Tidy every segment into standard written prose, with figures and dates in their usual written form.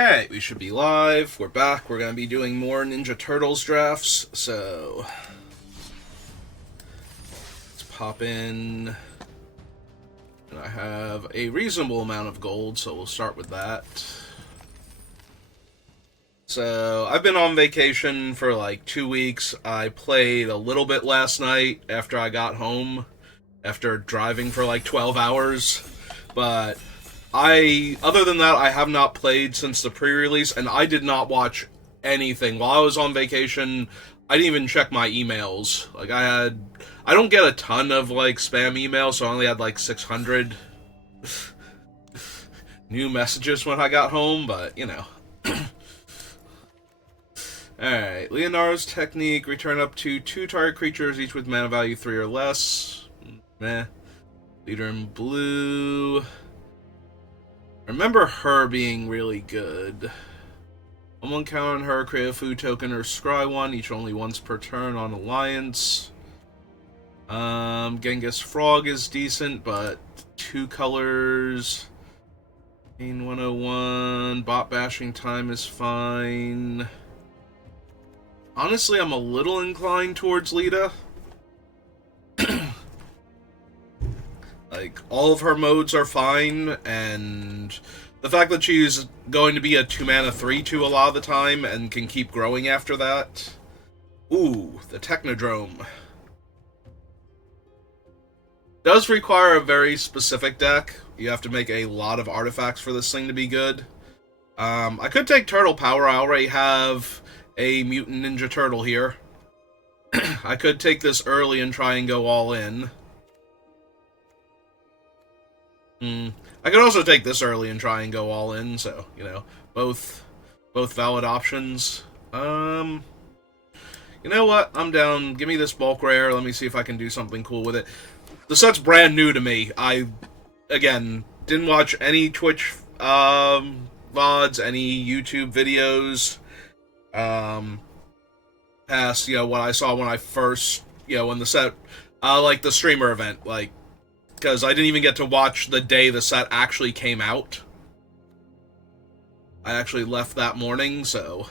Alright, we should be live. We're back. We're going to be doing more Ninja Turtles drafts. So, let's pop in. And I have a reasonable amount of gold, so we'll start with that. So, I've been on vacation for like 2 weeks. I played a little bit last night after I got home, after driving for like 12 hours. But other than that, I have not played since the pre-release, and I did not watch anything. While I was on vacation, I didn't even check my emails. I don't get a ton of, like, spam emails, so I only had, like, 600 new messages when I got home, but, you know. Alright, Leonardo's technique, return up to 2 target creatures, each with mana value 3 or less. Meh. Leader in blue. I remember her being really good. On one counter on her, create a food token or scry one, each only once per turn on Alliance. Genghis Frog is decent, but 2 colors. Pain 101, bot bashing time is fine. Honestly, I'm a little inclined towards Lita. Like, all of her modes are fine, and the fact that she's going to be a 2-mana 3/2 a lot of the time and can keep growing after that. Ooh, the Technodrome. Does require a very specific deck. You have to make a lot of artifacts for this thing to be good. I could take Turtle Power. I already have a Mutant Ninja Turtle here. I could take this early and try and go all in. I could also take this early and try and go all in, so, you know, both valid options. You know what? I'm down. Give me this bulk rare. Let me see if I can do something cool with it. The set's brand new to me. I, again, didn't watch any Twitch VODs, any YouTube videos, past, you know, what I saw when I first, you know, when the set, like the streamer event, like, because I didn't even get to watch the day the set actually came out. I actually left that morning, so...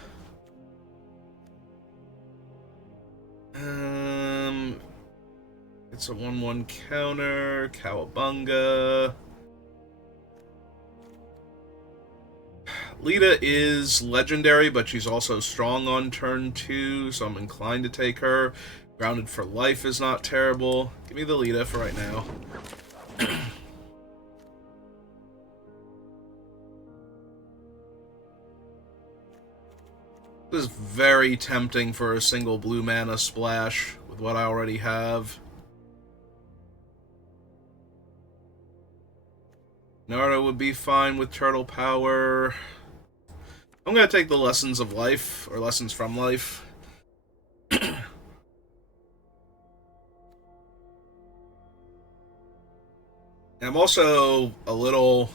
It's a 1/1 counter, Cowabunga. Lita is legendary, but she's also strong on turn 2, so I'm inclined to take her. Grounded for Life is not terrible. Give me the Lita for right now. This is very tempting for a single blue mana splash with what I already have. Naruto would be fine with Turtle Power. I'm going to take the Lessons of Life, or Lessons from Life. I'm also a little...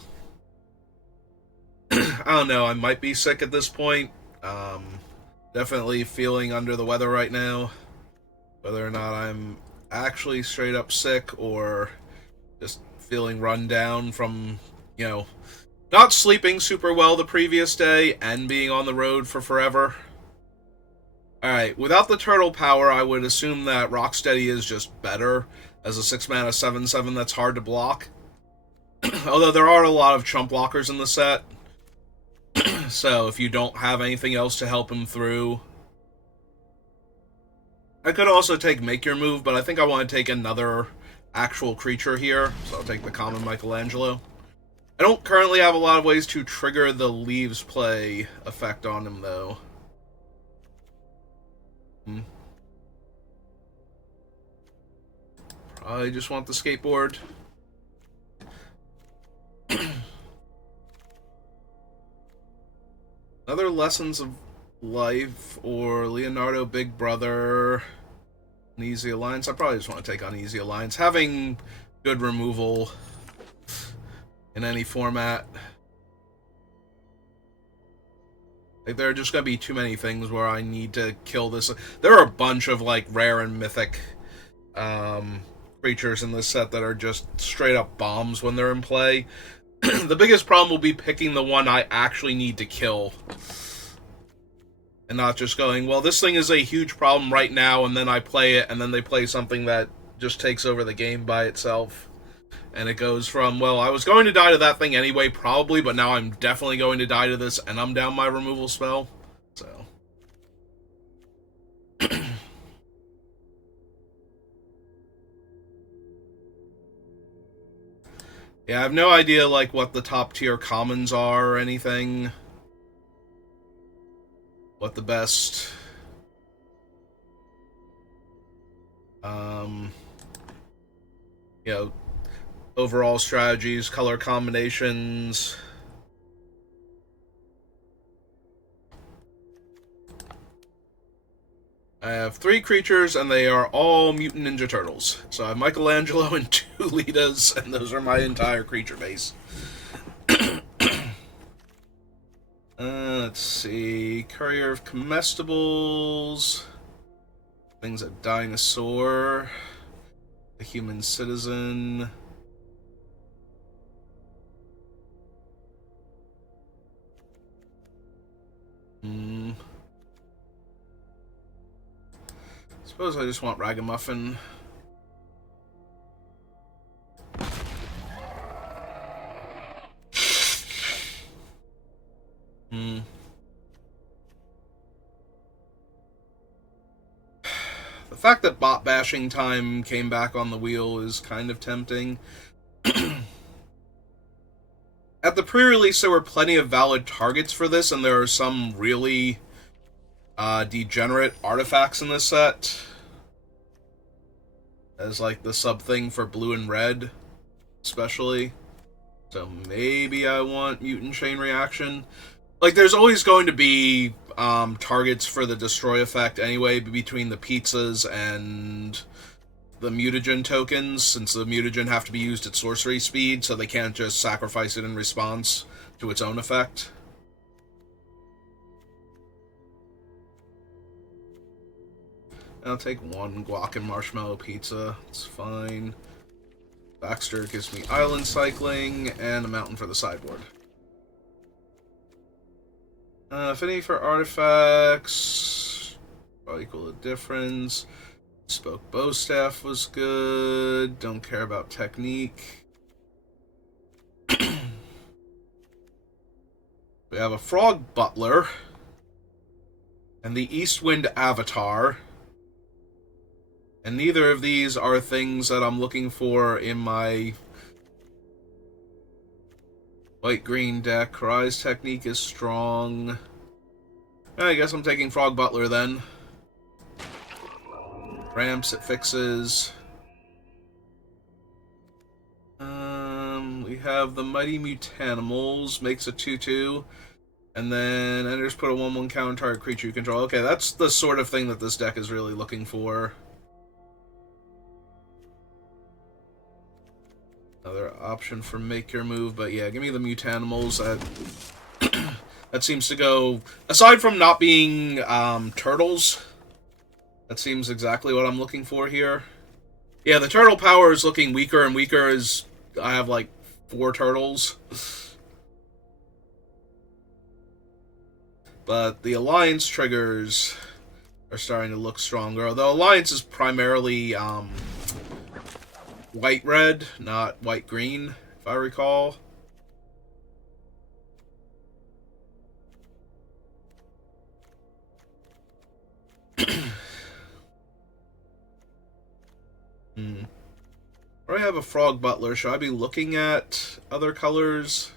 I don't know, I might be sick at this point. Definitely feeling under the weather right now. Whether or not I'm actually straight up sick or just feeling run down from, you know, not sleeping super well the previous day and being on the road for forever. Alright, without the Turtle Power, I would assume that Rocksteady is just better as a 6-mana 7/7 that's hard to block. Although there are a lot of chump blockers in the set. So if you don't have anything else to help him through... I could also take Make Your Move, but I think I want to take another actual creature here, so I'll take the common Michelangelo. I don't currently have a lot of ways to trigger the Leaves Play effect on him, though. I just want the skateboard. Other Lessons of Life or Leonardo Big Brother, Uneasy Alliance. I probably just want to take Uneasy Alliance. Having good removal in any format. Like, there are just going to be too many things where I need to kill this. There are a bunch of, like, rare and mythic creatures in this set that are just straight up bombs when they're in play. The biggest problem will be picking the one I actually need to kill. And not just going, well, this thing is a huge problem right now, and then I play it, and then they play something that just takes over the game by itself. And it goes from, well, I was going to die to that thing anyway, probably, but now I'm definitely going to die to this, and I'm down my removal spell. So. Yeah, I have no idea, like, what the top tier commons are or anything. What the best... you know, overall strategies, color combinations. I have 3 creatures, and they are all Mutant Ninja Turtles. So I have Michelangelo and 2 Litas, and those are my entire creature base. Let's see. Courier of Comestibles. Things a dinosaur. A human citizen. Suppose I just want Ragamuffin. The fact that bot bashing time came back on the wheel is kind of tempting. At the pre-release, there were plenty of valid targets for this, and there are some really degenerate artifacts in this set. As like the sub thing for blue and red, especially. So maybe I want Mutant Chain Reaction. Like, there's always going to be targets for the Destroy effect anyway, between the pizzas and the mutagen tokens, since the mutagen have to be used at sorcery speed, so they can't just sacrifice it in response to its own effect. I'll take 1 guac and marshmallow pizza. It's fine. Baxter gives me island cycling and a mountain for the sideboard. Affinity for artifacts. Probably equal to difference. Spoke bow staff was good. Don't care about technique. We have a frog butler. And the Eastwind Avatar. And neither of these are things that I'm looking for in my white-green deck. Rise technique is strong. I guess I'm taking Frog Butler then. Ramps, it fixes. We have the Mighty Mutanimals, makes a 2/2. And then enters put a 1/1 counter target creature you control. Okay, that's the sort of thing that this deck is really looking for. Another option for make your move, but yeah, give me the Mutanimals. That seems to go, aside from not being turtles, that seems exactly what I'm looking for here. Yeah, the turtle power is looking weaker and weaker as I have like 4 turtles. But the Alliance triggers are starting to look stronger, although Alliance is primarily white-red, not white-green, if I recall. I have a Frog Butler. Should I be looking at other colors?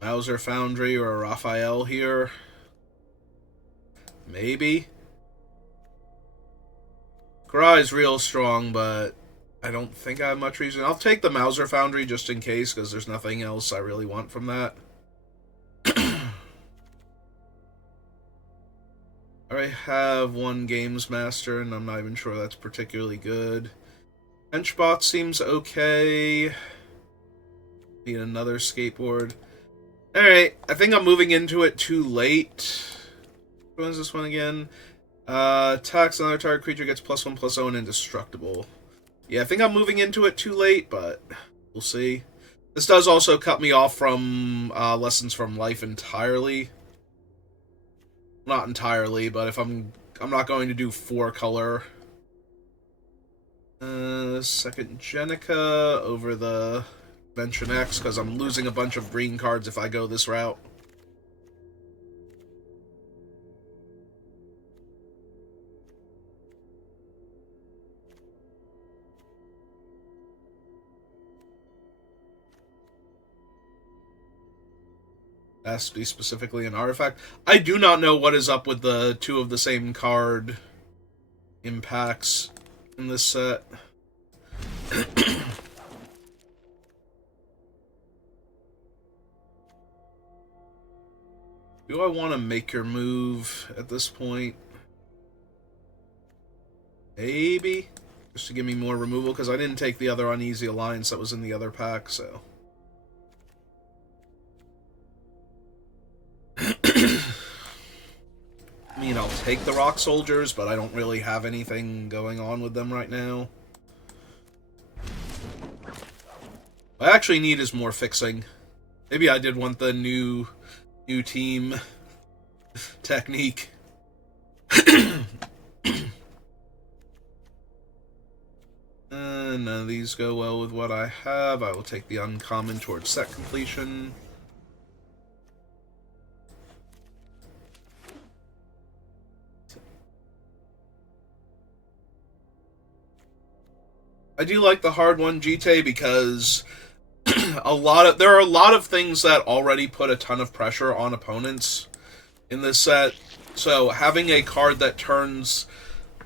Mauser Foundry or a Raphael here? Maybe. Karai's real strong, but I don't think I have much reason. I'll take the Mauser Foundry just in case, because there's nothing else I really want from that. I have 1 Games Master, and I'm not even sure that's particularly good. Henchbot seems okay. Need another skateboard. Alright, I think I'm moving into it too late. When is this one again? Attacks another target creature, gets +1/+0 and indestructible. Yeah, I think I'm moving into it too late, but we'll see. This does also cut me off from Lessons from Life entirely. Not entirely, but if I'm not going to do 4-color. Second Jenica over the Dimension X, because I'm losing a bunch of green cards if I go this route. Has to be specifically an artifact. I do not know what is up with the 2 of the same card impacts in this set. Do I want to make your move at this point? Maybe? Just to give me more removal, because I didn't take the other Uneasy Alliance that was in the other pack, so... I mean, I'll take the Rock Soldiers, but I don't really have anything going on with them right now. What I actually need is more fixing. Maybe I did want the new team technique. None of these go well with what I have. I will take the uncommon towards set completion. I do like the hard one, Jite, because there are a lot of things that already put a ton of pressure on opponents in this set. So having a card that turns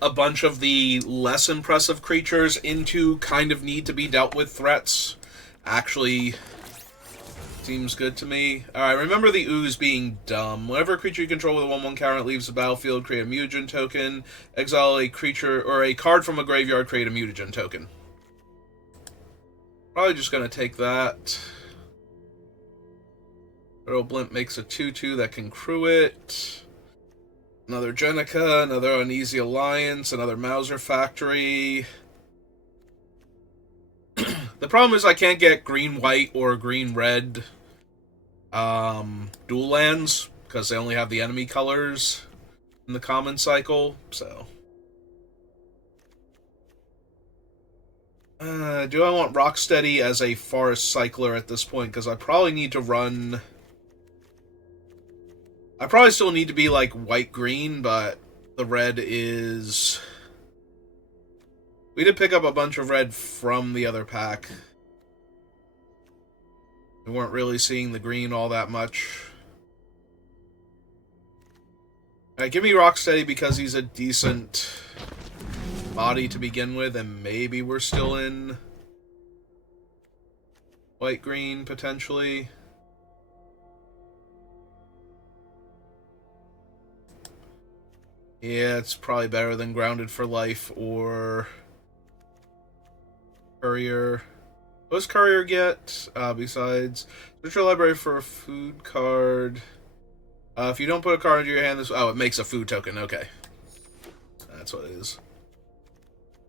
a bunch of the less impressive creatures into kind of need to be dealt with threats actually seems good to me. Alright, remember the Ooze being dumb. Whenever a creature you control with a 1/1 counter leaves the battlefield, create a mutagen token. Exile a creature or a card from a graveyard, create a mutagen token. Probably just going to take that. Earl Blimp makes a 2/2 that can crew it. Another Jenica, another Uneasy Alliance, another Mauser Factory. The problem is I can't get green-white or green-red dual lands, because they only have the enemy colors in the common cycle, so... do I want Rocksteady as a Forest Cycler at this point? Because I probably need to run... I probably still need to be, like, white-green, but the red is... We did pick up a bunch of red from the other pack. We weren't really seeing the green all that much. Alright, give me Rocksteady because he's a decent body to begin with, and maybe we're still in white-green, potentially. Yeah, it's probably better than Grounded for Life or Courier. What does Courier get? Besides, search your library for a food card. If you don't put a card into your hand, it makes a food token. Okay. That's what it is.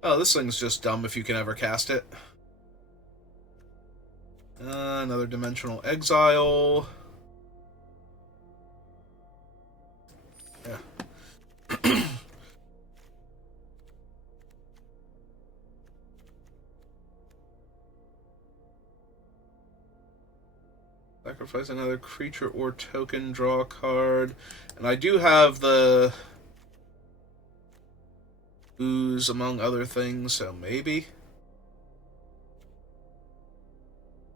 Oh, this thing's just dumb if you can ever cast it. Another Dimensional Exile. Yeah. Sacrifice another creature or token, draw a card. And I do have the Ooze, among other things, so maybe.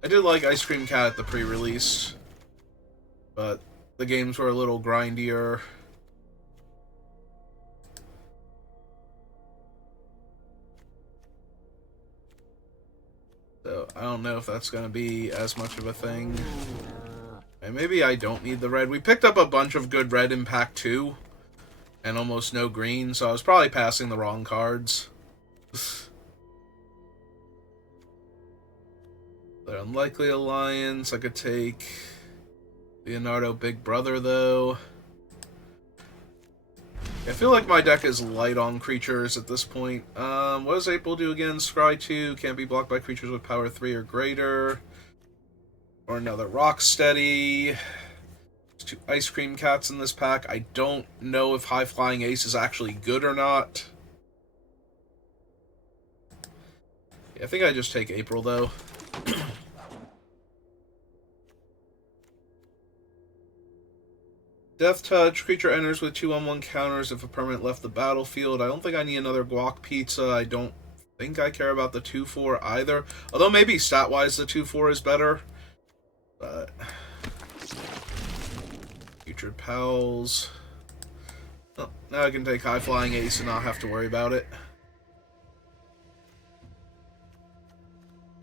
I did like Ice Cream Cat at the pre-release, but the games were a little grindier. So I don't know if that's going to be as much of a thing. And maybe I don't need the red. We picked up a bunch of good red in Pack 2, and almost no green, so I was probably passing the wrong cards. The Unlikely Alliance, I could take Leonardo Big Brother, though. I feel like my deck is light on creatures at this point. What does April do again? Scry 2, can't be blocked by creatures with power 3 or greater. Or another Rocksteady. There's 2 Ice Cream Cats in this pack. I don't know if High Flying Ace is actually good or not. Yeah, I think I just take April, though. Death Touch. Creature enters with 2/1 counters if a permanent left the battlefield. I don't think I need another Guac Pizza. I don't think I care about the 2/4 either. Although maybe stat-wise the 2/4 is better. But... Putrid Pals. Oh, now I can take High Flying Ace and not have to worry about it.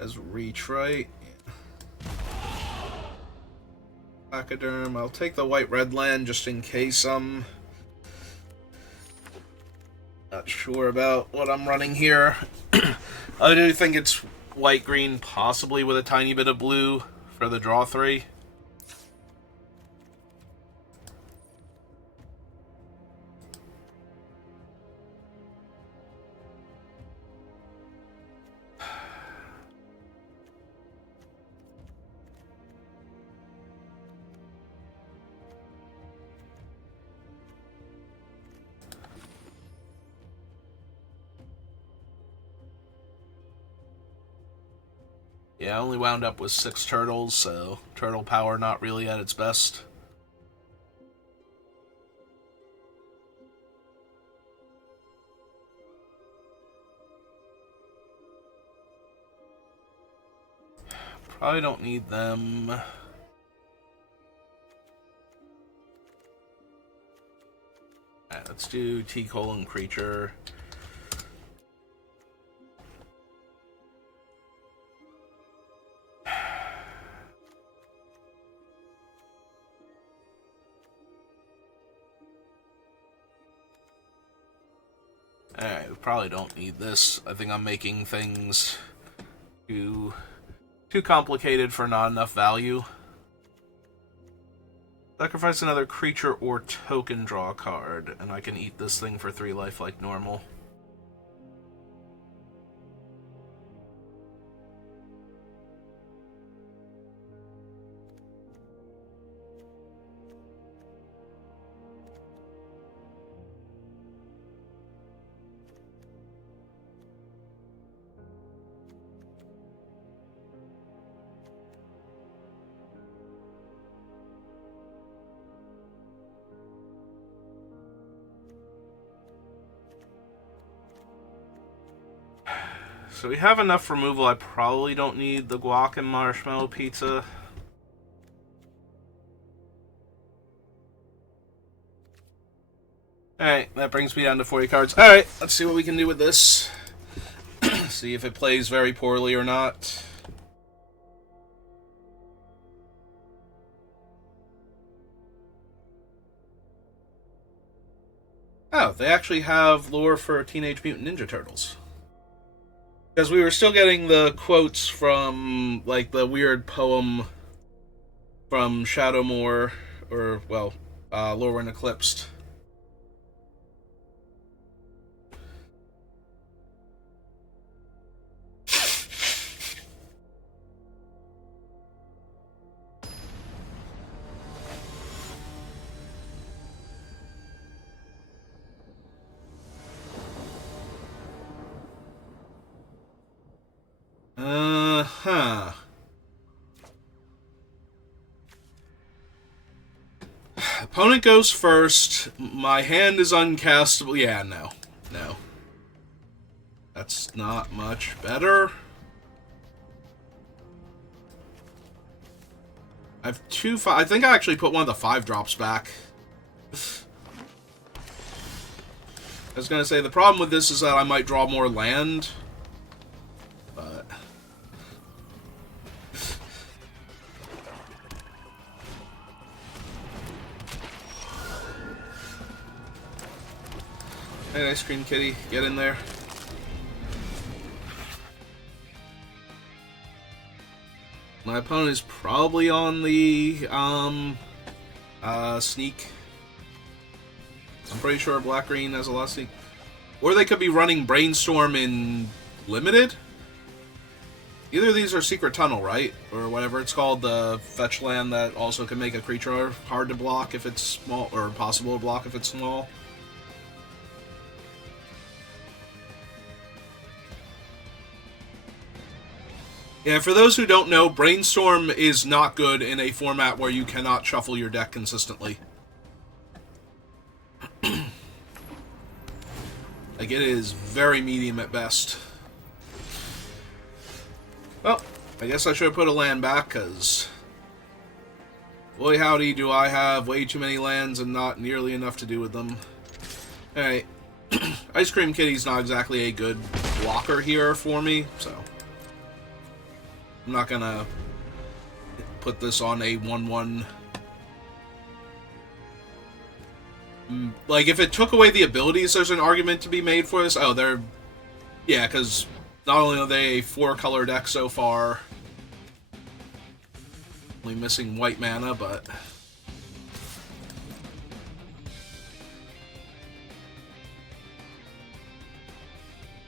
As reach, right? Pachyderm. I'll take the white-red land just in case I'm not sure about what I'm running here. I do think it's white-green, possibly with a tiny bit of blue for the draw 3. Yeah, I only wound up with 6 turtles, so turtle power not really at its best. Probably don't need them. Alright, let's do T-colon creature. Alright, we probably don't need this. I think I'm making things too complicated for not enough value. Sacrifice another creature or token, draw a card, and I can eat this thing for 3 life like normal. So we have enough removal. I probably don't need the guac and marshmallow pizza. Alright, that brings me down to 40 cards. Alright, let's see what we can do with this. See if it plays very poorly or not. Oh, they actually have lore for Teenage Mutant Ninja Turtles. Because we were still getting the quotes from, like, the weird poem from Shadowmoor, or, well, Lorwyn Eclipsed. Huh. Opponent goes first. My hand is uncastable. Yeah, no. No. That's not much better. I have 2 I think I actually put one of the 5 drops back. I was gonna say, the problem with this is that I might draw more land. But... Hey, Ice Cream Kitty, get in there. My opponent is probably on the, sneak. I'm pretty sure black-green has a lot of seek. Or they could be running Brainstorm in Limited? Either of these are Secret Tunnel, right? Or whatever it's called, the fetch land that also can make a creature hard to block if it's small, or impossible to block if it's small. Yeah, for those who don't know, Brainstorm is not good in a format where you cannot shuffle your deck consistently. Like, it is very medium at best. Well, I guess I should have put a land back, because boy howdy do I have way too many lands and not nearly enough to do with them. Alright. Ice Cream Kitty's not exactly a good blocker here for me, so I'm not gonna put this on a 1-1. Like, if it took away the abilities, there's an argument to be made for this. Oh, they're... Yeah, because not only are they a 4-color deck so far, only missing white mana, but...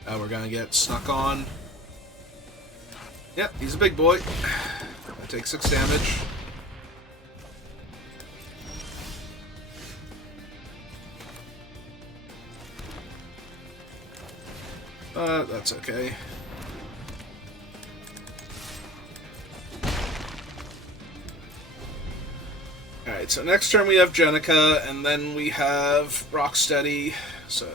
we're gonna get snuck on. Yep, he's a big boy. I take 6 damage. That's okay. Alright, so next turn we have Jenica, and then we have Rocksteady, so...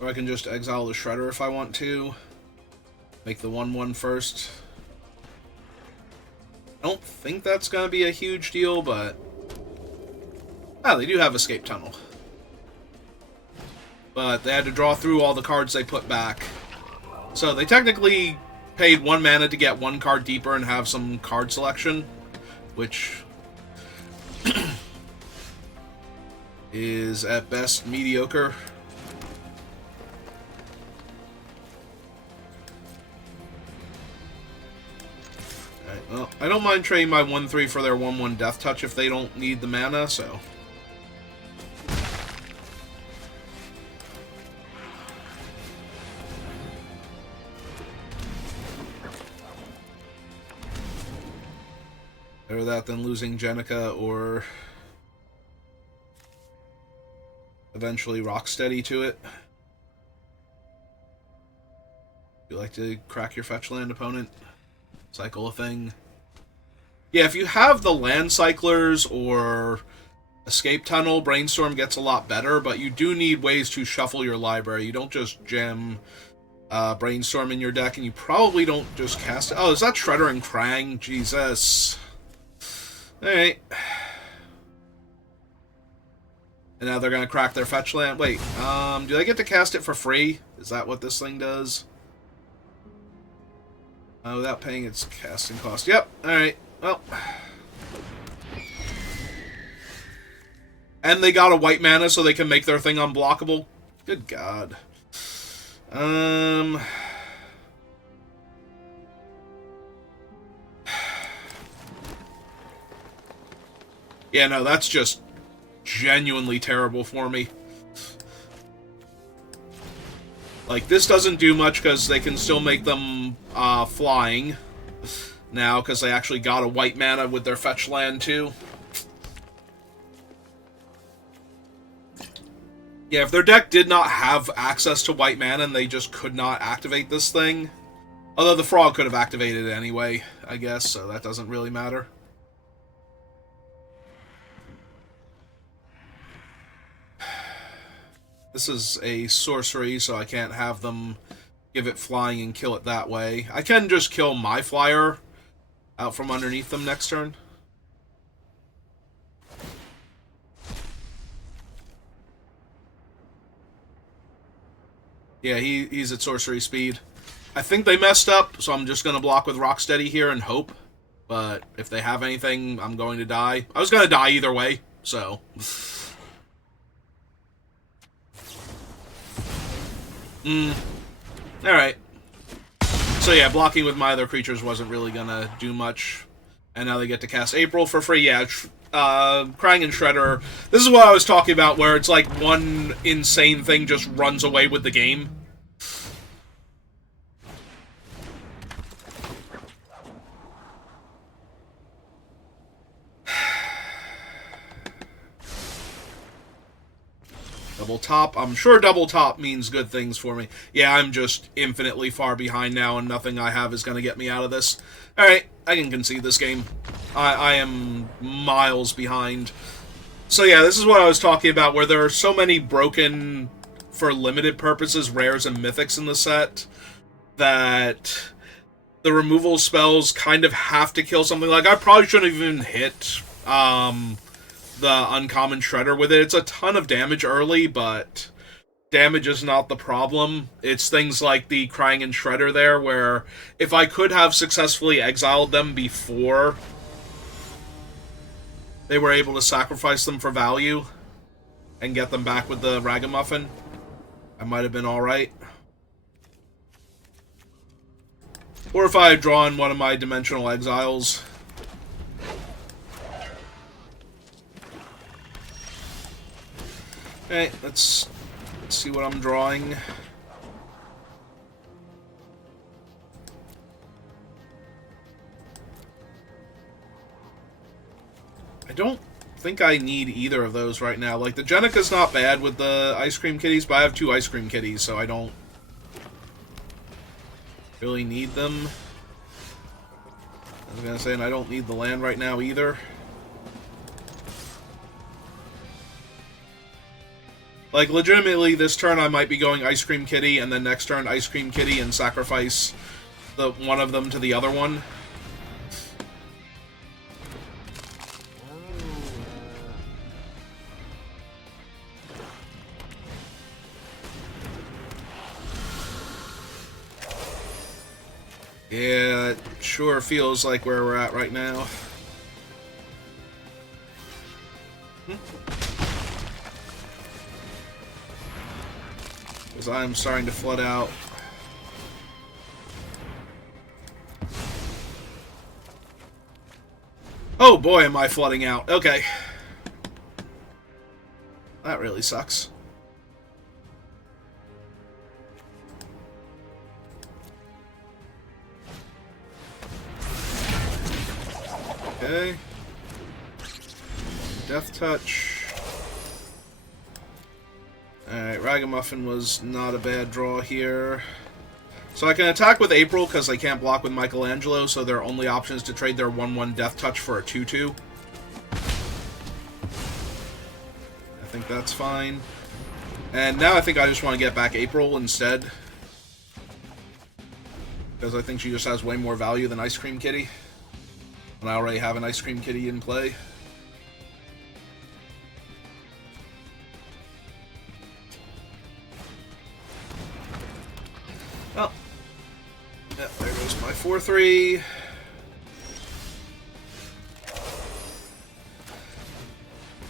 Or I can just exile the Shredder if I want to. Make the 1-1 first. I don't think that's going to be a huge deal, but... Ah, they do have Escape Tunnel. But they had to draw through all the cards they put back. So they technically paid 1 mana to get 1 card deeper and have some card selection, which is at best mediocre. Alright, well, I don't mind trading my 1-3 for their 1-1 Death Touch if they don't need the mana, so... Better that than losing Jenica or eventually Rocksteady to it. You like to crack your fetch land opponent? Cycle a thing. Yeah, if you have the land cyclers or Escape Tunnel, Brainstorm gets a lot better, but you do need ways to shuffle your library. You don't just jam Brainstorm in your deck, and you probably don't just cast it. Oh, is that Shredder and Krang? Jesus. Alright. And now they're gonna crack their fetch land. Wait, do they get to cast it for free? Is that what this thing does? Without paying its casting cost. Yep, alright. Well. And they got a white mana so they can make their thing unblockable. Good God. Yeah, no, that's just genuinely terrible for me. Like, this doesn't do much because they can still make them flying now because they actually got a white mana with their fetch land too. Yeah, if their deck did not have access to white mana and they just could not activate this thing, although the frog could have activated it anyway, I guess, so that doesn't really matter. This is a sorcery, so I can't have them give it flying and kill it that way. I can just kill my flyer out from underneath them next turn. Yeah, he's at sorcery speed. I think they messed up, so I'm just going to block with Rocksteady here and hope. But if they have anything, I'm going to die. I was going to die either way, so... Alright. So yeah, blocking with my other creatures wasn't really gonna do much. And now they get to cast April for free. Yeah, Krang and Shredder. This is what I was talking about, where it's like one insane thing just runs away with the game. Double top. I'm sure double top means good things for me. Yeah, I'm just infinitely far behind now, and nothing I have is going to get me out of this. Alright, I can concede this game. I am miles behind. So yeah, this is what I was talking about, where there are so many broken, for limited purposes, rares and mythics in the set, that the removal spells kind of have to kill something. Like, I probably shouldn't have even hit, the uncommon Shredder with it. It's a ton of damage early, but damage is not the problem. It's things like the Krang and Shredder there, where if I could have successfully exiled them before they were able to sacrifice them for value and get them back with the Ragamuffin, I might have been alright. Or if I had drawn one of my dimensional exiles. Okay, let's see what I'm drawing. I don't think I need either of those right now. Like, the Jenica's not bad with the Ice Cream Kitties, but I have 2 Ice Cream Kitties, so I don't really need them. I was gonna say, and I don't need the land right now either. Like, legitimately, this turn I might be going Ice Cream Kitty, and then next turn Ice Cream Kitty and sacrifice the one of them to the other one. Yeah, it sure feels like where we're at right now. Because I'm starting to flood out. Oh boy, am I flooding out. Okay. That really sucks. Okay. Death Touch. Alright, Ragamuffin was not a bad draw here. So I can attack with April because I can't block with Michelangelo, so their only option is to trade their 1/1 Death Touch for a 2/2. I think that's fine. And now I think I just want to get back April instead. Because I think she just has way more value than Ice Cream Kitty. And I already have an Ice Cream Kitty in play. Oh. Yeah, there goes my 4/3.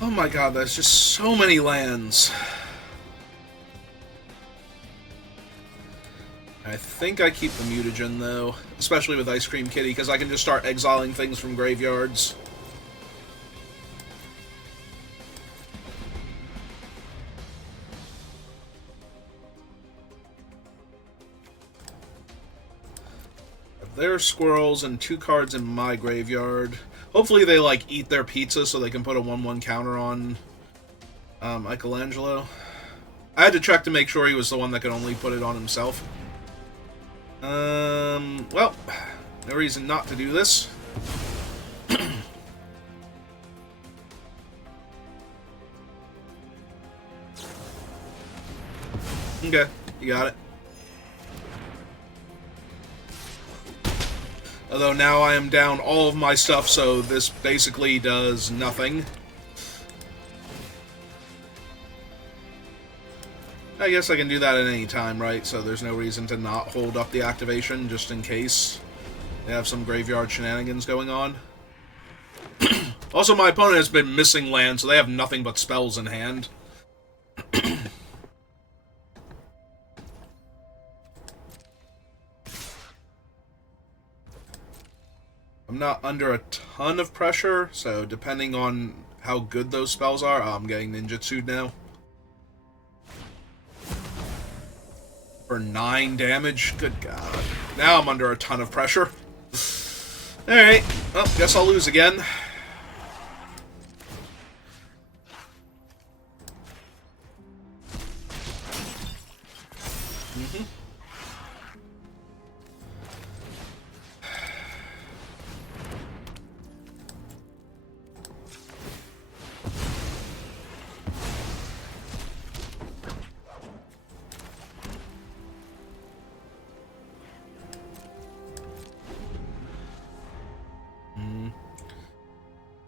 Oh my god, there's just so many lands. I think I keep the Mutagen, though. Especially with Ice Cream Kitty, because I can just start exiling things from graveyards. There are squirrels and 2 cards in my graveyard. Hopefully they, like, eat their pizza so they can put a 1/1 counter on Michelangelo. I had to check to make sure he was the one that could only put it on himself. Well, no reason not to do this. Okay, you got it. Although now I am down all of my stuff, so this basically does nothing. I guess I can do that at any time, right? So there's no reason to not hold up the activation, just in case they have some graveyard shenanigans going on. Also, my opponent has been missing land, so they have nothing but spells in hand. I'm not under a ton of pressure, so depending on how good those spells are, I'm getting ninjutsu'd now. For 9 damage? Good god. Now I'm under a ton of pressure. Alright, well, guess I'll lose again.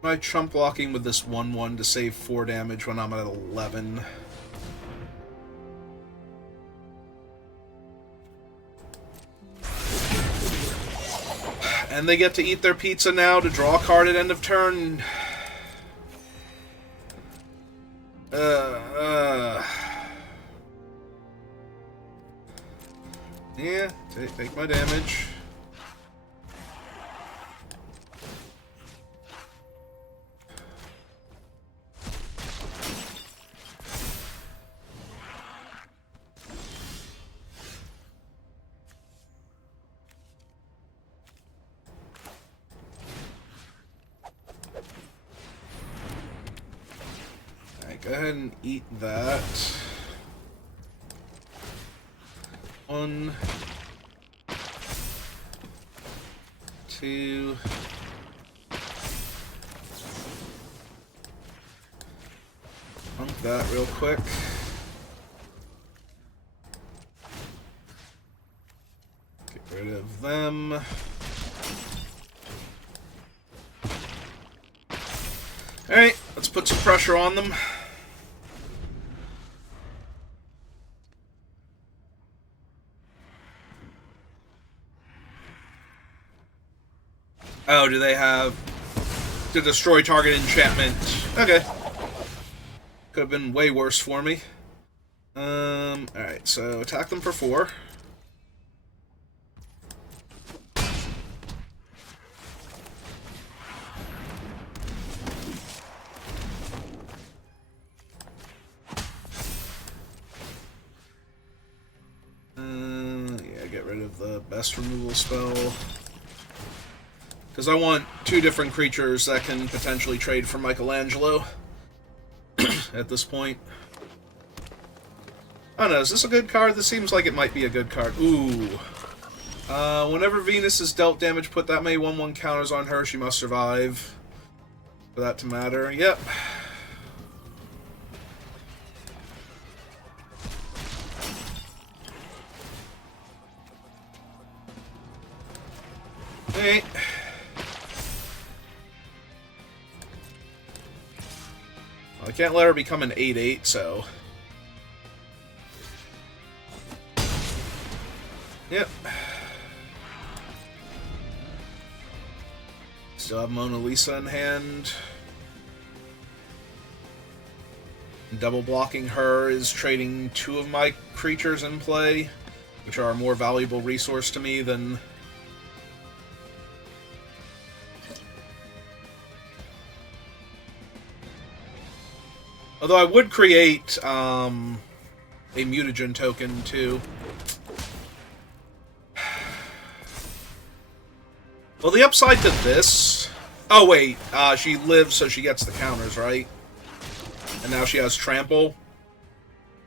Am I chump blocking with this 1/1 to save 4 damage when I'm at 11? And they get to eat their pizza now to draw a card at end of turn. Yeah, take my damage. Go ahead and eat that. 1, 2. Punk that real quick. Get rid of them. Alright, let's put some pressure on them. Oh, do they have to destroy target enchantment? Okay. Could have been way worse for me. Alright, so attack them for 4. Yeah, get rid of the best removal spell. Because I want 2 different creatures that can potentially trade for Michelangelo at this point. I don't know, is this a good card? This seems like it might be a good card. Ooh. Whenever Venus is dealt damage, put that many 1/1 counters on her. She must survive. For that to matter. Yep. Alright. I can't let her become an 8/8, so... Yep. Still have Mona Lisa in hand. Double blocking her is trading 2 of my creatures in play, which are a more valuable resource to me than... Although I would create a mutagen token, too. Well, the upside to this... Oh, wait. She lives, so she gets the counters, right? And now she has trample.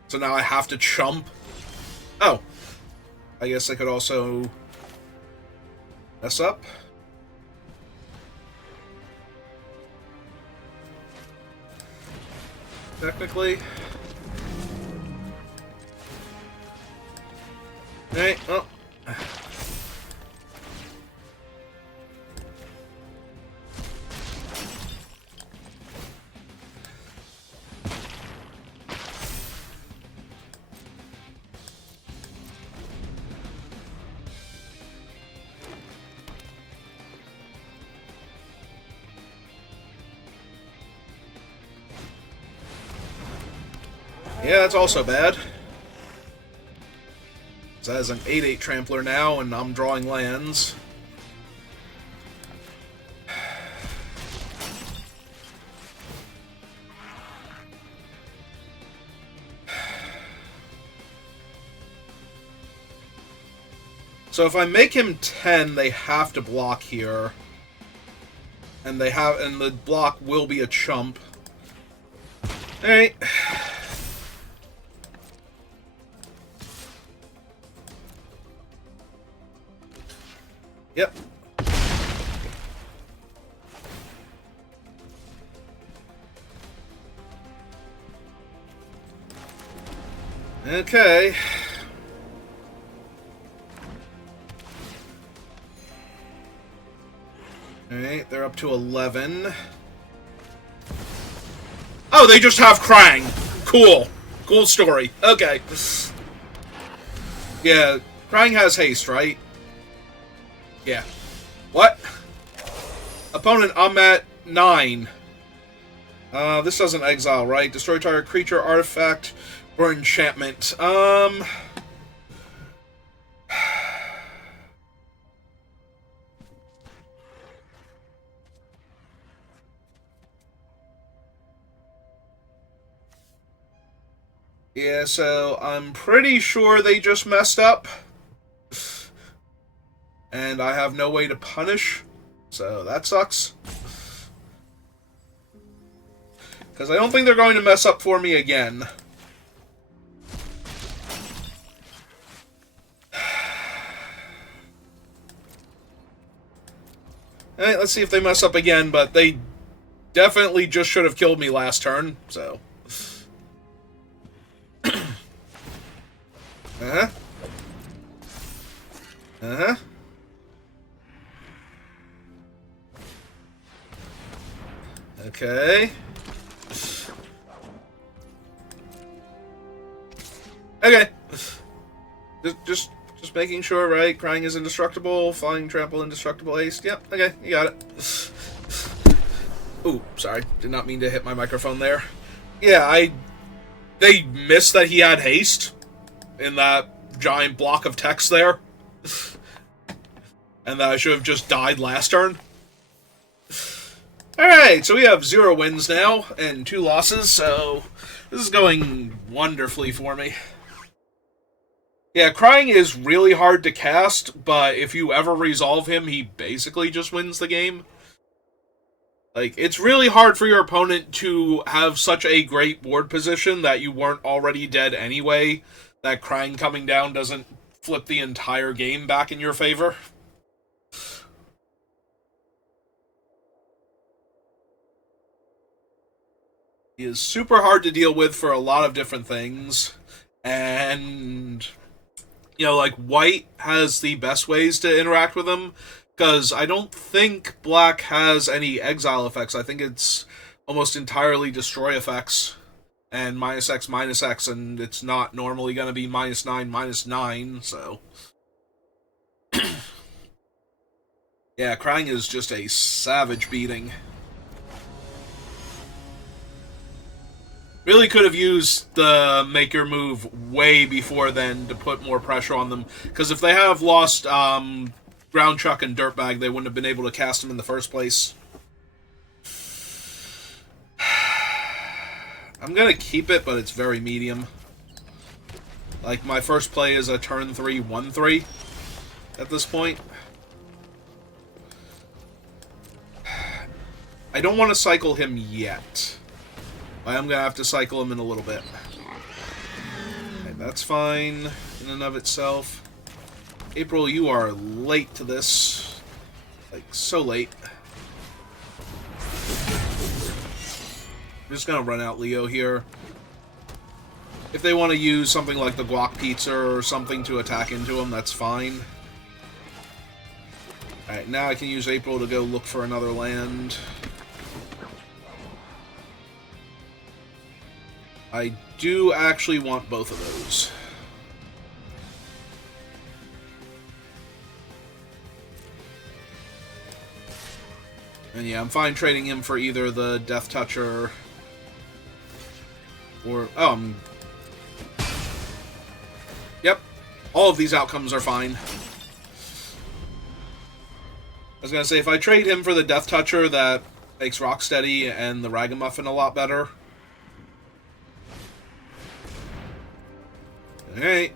So now I have to chump. Oh. I guess I could also... mess up. Technically. Alright, well. Yeah, that's also bad. So as an 8/8 trampler now, and I'm drawing lands. So if I make him 10, they have to block here. And the block will be a chump. Alright. Yep. Okay. Alright, they're up to 11. Oh, they just have Krang. Cool. Cool story. Okay. Yeah, Krang has haste, right? Yeah. What? Opponent, I'm at 9. This doesn't exile, right? Destroy target creature, artifact, or enchantment. Yeah, so I'm pretty sure they just messed up. And I have no way to punish. So that sucks. Because I don't think they're going to mess up for me again. Alright, let's see if they mess up again, but they definitely just should have killed me last turn, so... Uh-huh. Uh-huh. Okay. Okay. Just making sure, right? Crying is indestructible, flying, trample, indestructible, haste. Yep, okay, you got it. Ooh, sorry. Did not mean to hit my microphone there. Yeah, they missed that he had haste in that giant block of text there. And that I should have just died last turn. Alright, so we have 0 wins now, and 2 losses, so this is going wonderfully for me. Yeah, Crying is really hard to cast, but if you ever resolve him, he basically just wins the game. Like, it's really hard for your opponent to have such a great board position that you weren't already dead anyway, that Crying coming down doesn't flip the entire game back in your favor. He is super hard to deal with for a lot of different things, and... You know, like, white has the best ways to interact with him, because I don't think black has any exile effects. I think it's almost entirely destroy effects, and -X, and it's not normally going to be -9, -9, so... Yeah, Krang is just a savage beating. Really could have used the make your move way before then to put more pressure on them. Because if they have lost Ground Chuck and Dirtbag, they wouldn't have been able to cast them in the first place. I'm going to keep it, but it's very medium. Like, my first play is a turn 3, 1-3 at this point. I don't want to cycle him yet. I am going to have to cycle him in a little bit. Okay, that's fine in and of itself. April, you are late to this. Like, so late. I'm just going to run out Leo here. If they want to use something like the Guac Pizza or something to attack into him, that's fine. Alright, now I can use April to go look for another land. I do actually want both of those. And yeah, I'm fine trading him for either the Death Toucher or... Yep. All of these outcomes are fine. I was gonna say, if I trade him for the Death Toucher, that makes Rocksteady and the Ragamuffin a lot better. Alright.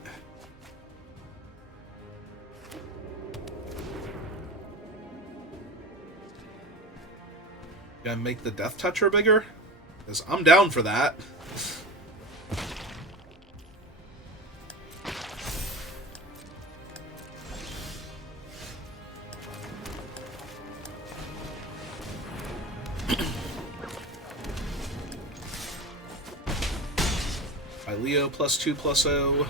Gonna make the Death Toucher bigger? Because I'm down for that. By Leo +2/+0.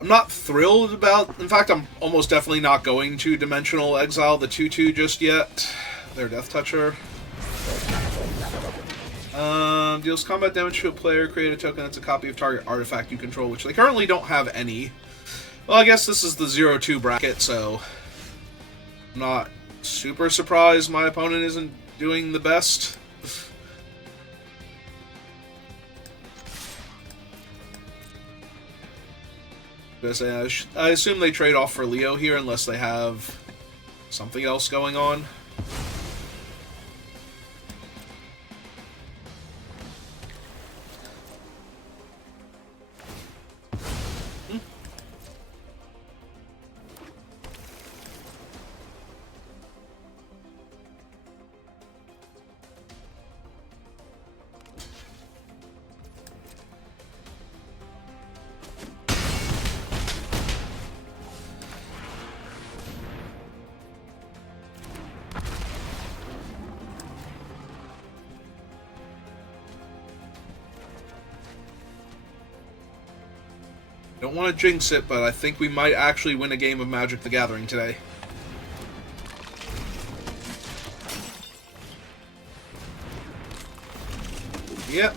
I'm not thrilled about... In fact, I'm almost definitely not going to Dimensional Exile the 2/2 just yet. Their Death Toucher. Deals combat damage to a player. Create a token that's a copy of target artifact you control, which they currently don't have any. Well, I guess this is the 0/2 bracket, so... I'm not super surprised my opponent isn't doing the best. I assume they trade off for Leo here unless they have something else going on. Don't want to jinx it, but I think we might actually win a game of Magic the Gathering today. Yep.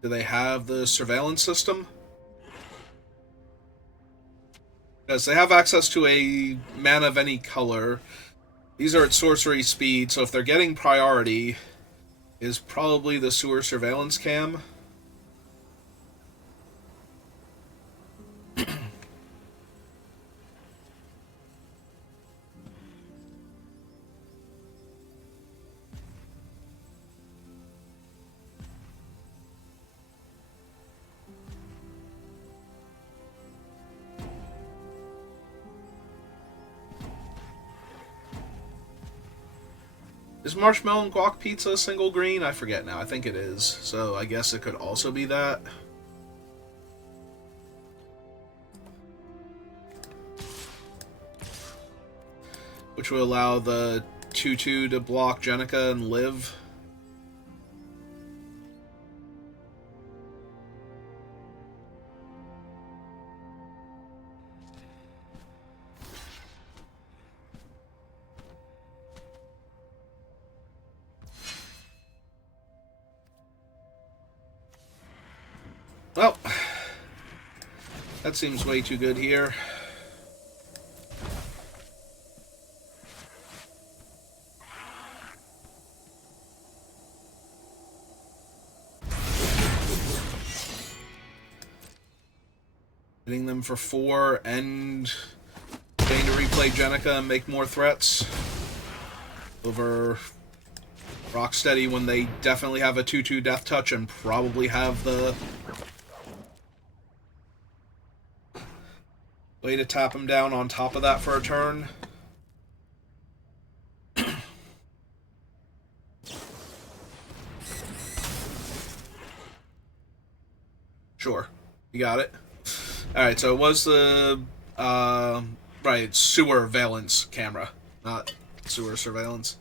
Do they have the surveillance system? Because they have access to a mana of any color. These are at sorcery speed, so if they're getting priority, is probably the sewer surveillance cam. Is marshmallow and guac pizza a single green? I forget now. I think it is. So I guess it could also be that. Which will allow the 2/2 to block Jenica and live. Well, that seems way too good here. Hitting them for 4 and getting to replay Jenica and make more threats over Rocksteady when they definitely have a 2/2 Death Touch and probably have the way to tap him down on top of that for a turn. Sure. You got it. Alright, so it was the right, sewer valence camera, not sewer surveillance.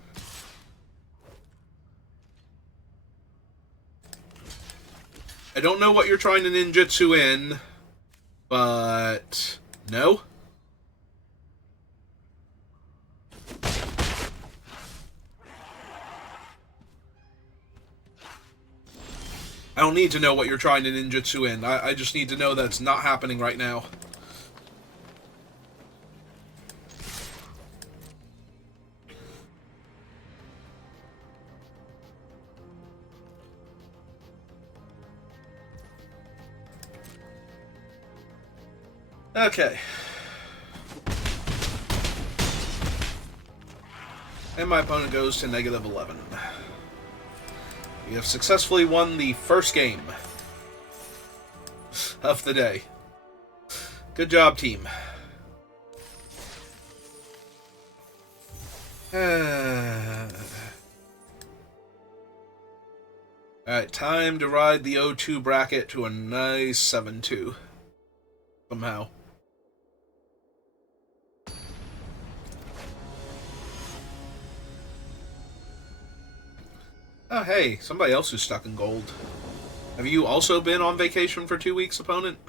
I don't know what you're trying to ninjutsu in, but no. I don't need to know what you're trying to ninjutsu in. I just need to know that it's not happening right now. Okay. And my opponent goes to -11. We have successfully won the first game of the day. Good job, team. Alright, time to ride the O2 bracket to a nice 7-2. Somehow. Oh, hey, somebody else who's stuck in gold. Have you also been on vacation for 2 weeks, opponent?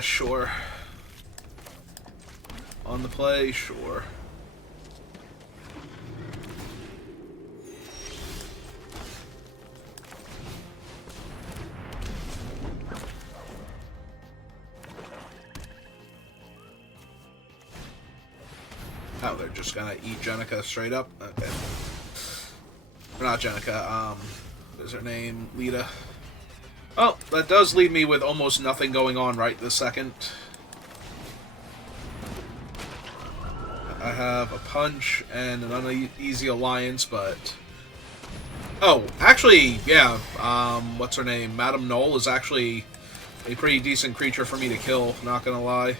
Sure. On the play, sure. Oh, they're just gonna eat Jenica straight up? Okay. Or not Jenica, what is her name? Lita. Oh, that does leave me with almost nothing going on right this second. I have a punch and an uneasy alliance, but... Oh, actually, yeah, what's her name? Madame Knoll is actually a pretty decent creature for me to kill, not gonna lie.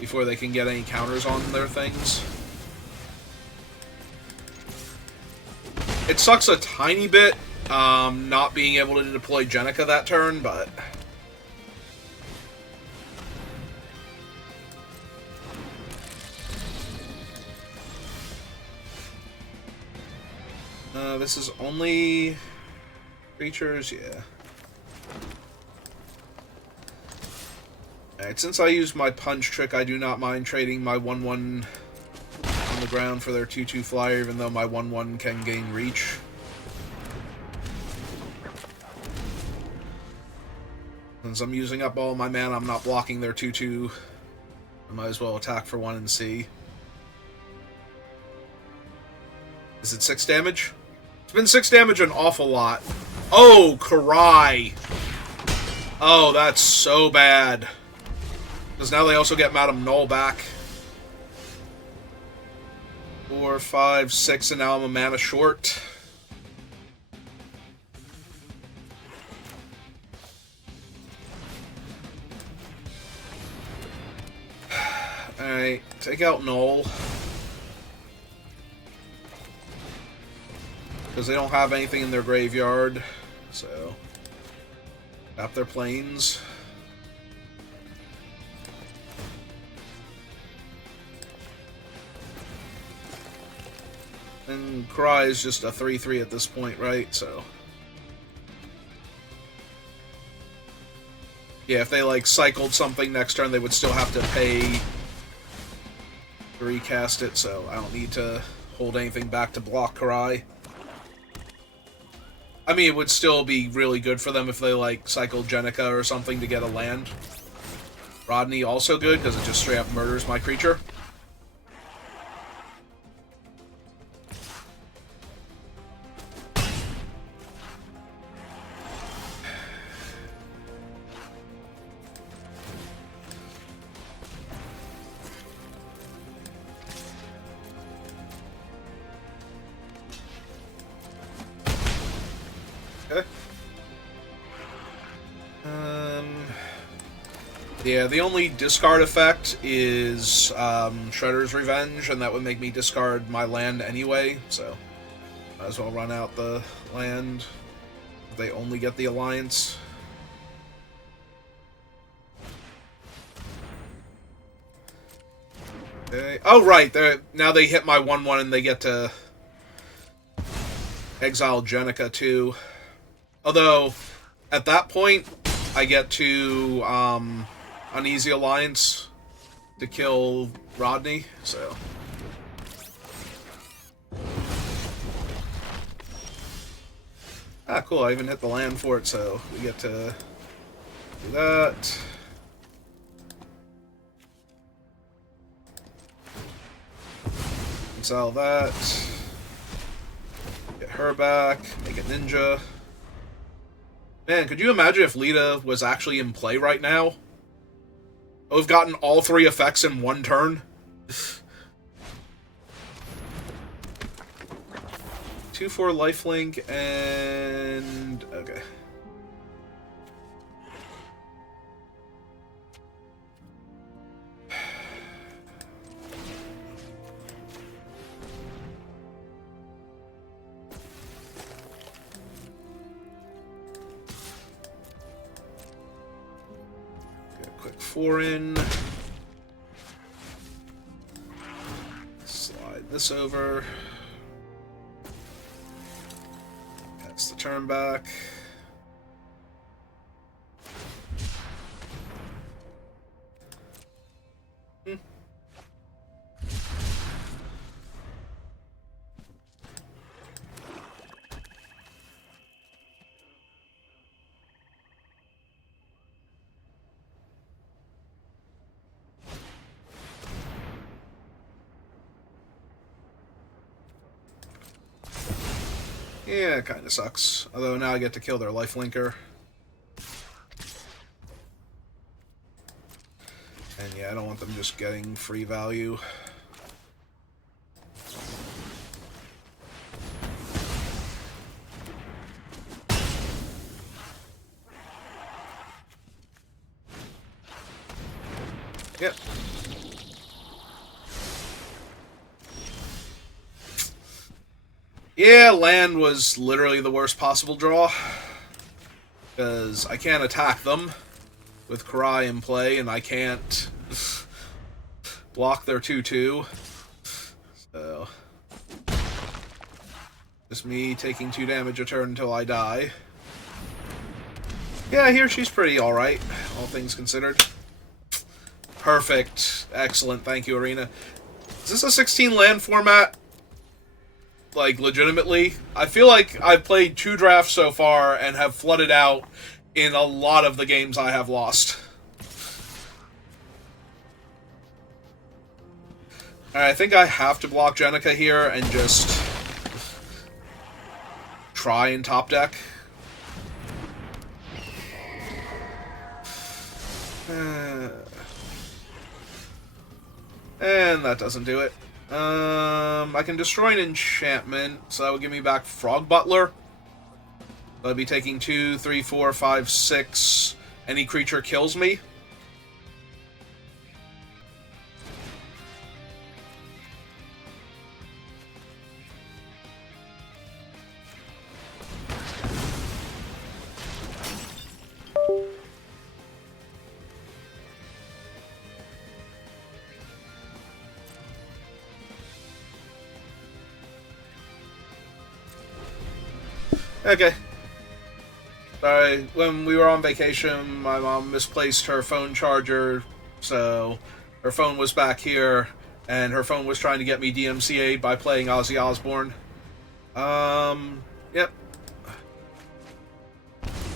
Before they can get any counters on their things. It sucks a tiny bit, not being able to deploy Jenica that turn, but... this is only... creatures? Yeah. Alright, since I used my punch trick, I do not mind trading my 1-1 on the ground for their 2-2 flyer, even though my 1-1 can gain reach. Since I'm using up all my mana, I'm not blocking their 2-2. I might as well attack for 1 and see. Is it 6 damage? It's been 6 damage an awful lot. Oh, Karai! Oh, that's so bad. Because now they also get Madame Knoll back. 4, 5, 6, and now I'm a mana short. Alright, take out Knoll. Because they don't have anything in their graveyard. So, tap their planes. And Karai is just a 3-3 at this point, right? So, yeah, if they, like, cycled something next turn, they would still have to pay to recast it, so I don't need to hold anything back to block Karai. I mean, it would still be really good for them if they, like, cycled Jenica or something to get a land. Rodney also good, because it just straight up murders my creature. Okay. Yeah, the only discard effect is Shredder's Revenge, and that would make me discard my land anyway, so might as well run out the land if they only get the Alliance. Okay. Oh, right, now they hit my 1-1 and they get to exile Jenica too. Although, at that point, I get to Uneasy Alliance to kill Rodney, so... Ah, cool, I even hit the land for it, so we get to do that. Exile that. Yeah. Get her back. Make a ninja. Man, could you imagine if Lita was actually in play right now? We've gotten all 3 effects in one turn. 2/4 lifelink and... okay. Get a quick 4 in. Slide this over. The turn back. Yeah, it kind of sucks. Although now I get to kill their lifelinker. And yeah, I don't want them just getting free value. Yep. Yeah, land was literally the worst possible draw. Because I can't attack them with Karai in play, and I can't block their 2/2. So, just me taking 2 damage a turn until I die. Yeah, here she's pretty alright, all things considered. Perfect. Excellent. Thank you, Arena. Is this a 16 land format? Like, legitimately? I feel like I've played 2 drafts so far and have flooded out in a lot of the games I have lost. Alright, I think I have to block Jenica here and just try and top deck. And that doesn't do it. I can destroy an enchantment, so that would give me back Frog Butler. I'd be taking 2, 3, 4, 5, 6. Any creature kills me. Okay. Sorry, when we were on vacation, my mom misplaced her phone charger, so her phone was back here, and her phone was trying to get me DMCA'd by playing Ozzy Osbourne. Yep.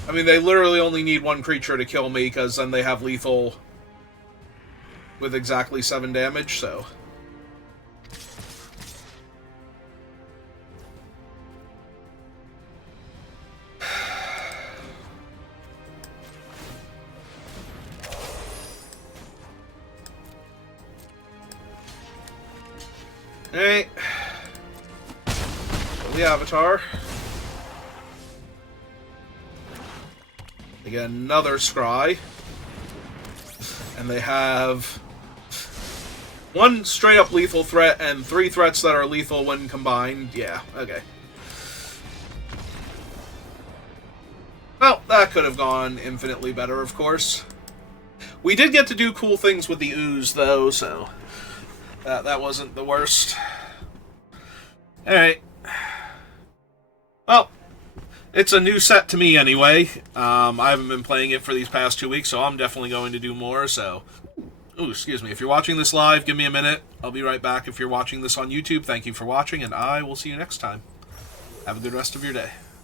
I mean, they literally only need 1 creature to kill me, because then they have lethal with exactly 7 damage, so... Alright. The Avatar. They get another Scry. And they have 1 straight up lethal threat and 3 threats that are lethal when combined. Yeah, okay. Well, that could have gone infinitely better, of course. We did get to do cool things with the Ooze, though, so... That wasn't the worst. Alright. Well, it's a new set to me anyway. I haven't been playing it for these past 2 weeks, so I'm definitely going to do more, so... Ooh, excuse me. If you're watching this live, give me a minute. I'll be right back. If you're watching this on YouTube, thank you for watching, and I will see you next time. Have a good rest of your day.